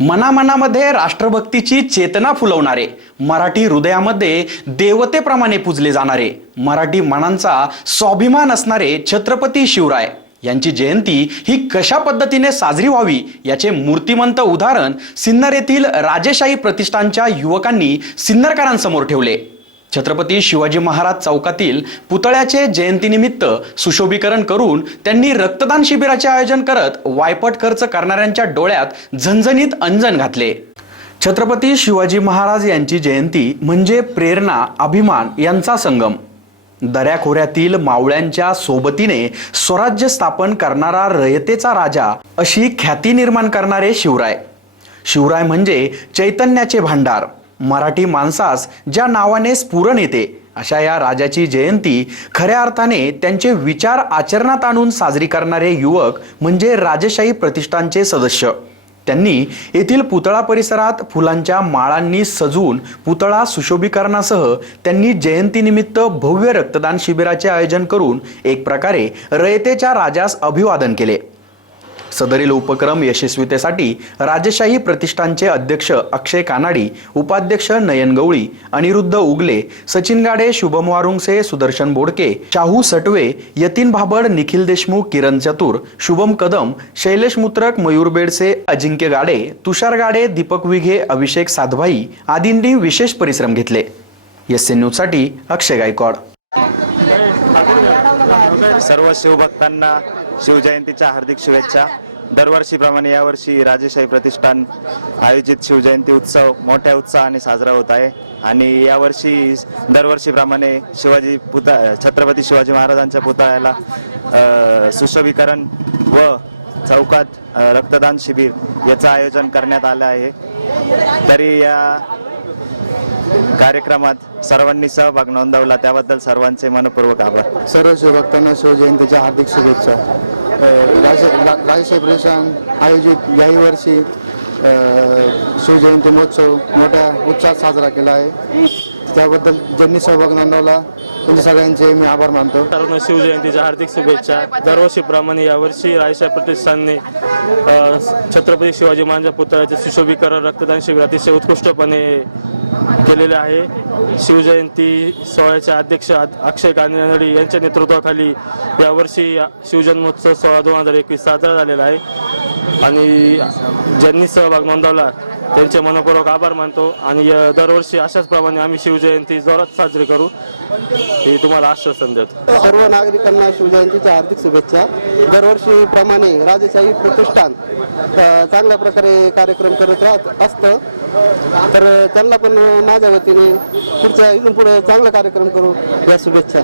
मनामनामध्ये राष्ट्रभक्तीची चेतना फुलवणारे मराठी हृदयामध्ये देवतेप्रमाणे पूजले जाणारे मराठी मनांचा स्वाभिमान असणारे छत्रपती शिवराय यांची जयंती ही कशा पद्धतीने साजरी व्हावी याचे मूर्तिमंत उदाहरण सिन्नर येथील राजेशाही प्रतिष्ठानच्या युवकांनी सिन्नरकरांसमोर ठेवले. छत्रपती शिवाजी महाराज चौकातील पुतळ्याचे जयंतीनिमित्त सुशोभीकरण करून त्यांनी रक्तदान शिबिराचे आयोजन करत वायपट खर्च करणाऱ्यांच्या डोळ्यात झणझणीत अंजन घातले. छत्रपती शिवाजी महाराज यांची जयंती म्हणजे प्रेरणा अभिमान यांचा संगम. दऱ्याखोऱ्यातील मावळ्यांच्या सोबतीने स्वराज्य स्थापन करणारा रयतेचा राजा अशी ख्याती निर्माण करणारे शिवराय. शिवराय म्हणजे चैतन्याचे भांडार. मराठी माणसास ज्या नावाने स्फुरण येते अशा या राजाची जयंती खऱ्या अर्थाने त्यांचे विचार आचरणात आणून साजरी करणारे युवक म्हणजे राजेशाही प्रतिष्ठानचे सदस्य. त्यांनी येथील पुतळा परिसरात फुलांच्या माळांनी सजवून पुतळा सुशोभीकरणासह त्यांनी जयंतीनिमित्त भव्य रक्तदान शिबिराचे आयोजन करून एक प्रकारे रयतेच्या राजास अभिवादन केले. सदरील उपक्रम यशस्वीतेसाठी राजशाही प्रतिष्ठानचे अध्यक्ष अक्षय कानाडी उपाध्यक्ष नयन गवळी अनिरुद्ध उगले सचिन गाडे शुभम वारुंगसे सुदर्शन बोडके शाहू सटवे यतीन भाबड निखिल देशमुख किरण चतुर शुभम कदम शैलेश मुत्रक मयूर बेडसे अजिंक्य गाडे तुषार गाडे दीपक विघे अभिषेक साधभाई आदींनी विशेष परिश्रम घेतले. एस एन न्यूजसाठी अक्षय गायकवाड. सर्व शिवभक्तांना शिवजयंतीच्या हार्दिक शुभेच्छा. दरवर्षीप्रमाणे यावर्षी राजेशाही प्रतिष्ठान आयोजित शिवजयंती उत्सव मोठ्या उत्साहाने साजरा होत आहे. आणि यावर्षी दरवर्षीप्रमाणे शिवाजी पुता छत्रपती शिवाजी महाराजांच्या पुतळ्याला सुशोभीकरण व चौकात रक्तदान शिबिर याचं आयोजन करण्यात आलं आहे. तरी या कार्यक्रमात सर्वांनी सहभाग नोंदवला. त्याबद्दल सर्वांचे मनपूर्वक आभार. सर्व शिवभक्तांना शिवजयंतीच्या हार्दिक शुभेच्छा. राज रा- राजशाही प्रतिष्ठान आयोजित याही वर्षी शिवजयंती महोत्सव मोठ्या उत्साहात साजरा केला आहे. त्याबद्दल ज्यांनी सहभाग नोंदवला त्यांचे सगळ्यांचे मी आभार मानतो. सर्वांना शिवजयंतीच्या हार्दिक शुभेच्छा. दरवर्षीप्रमाणे यावर्षी राजशाही प्रतिष्ठानने छत्रपती शिवाजी महाराजांच्या पुतळ्याचे सुशोभीकरण रक्तदान शिबिर अतिशय उत्कृष्टपणे केलेले आहे. शिवजयंती सोहळ्याचे अध्यक्ष अक्षय कानडी यांच्या नेतृत्वाखाली यावर्षी शिवजन्मोत्सव सोहळा दोन हजार एकवीस साजरा झालेला आहे. आणि ज्यांनी सहभाग नोंदवला त्यांचे मनपूर्वक आभार मानतो. आणि दरवर्षी अशाच प्रमाणे आम्ही शिवजयंती जोरात साजरी करू. हे तुम्हाला आश्वासन देतो. सर्व नागरिकांना शिवजयंतीच्या हार्दिक शुभेच्छा. दरवर्षीप्रमाणे राजशाही प्रतिष्ठान चांगल्या प्रकारे कार्यक्रम करत राहत असतं. तर त्यांना पण माझ्या वतीने पुढच्या इथून पुढं चांगला कार्यक्रम करू या शुभेच्छा.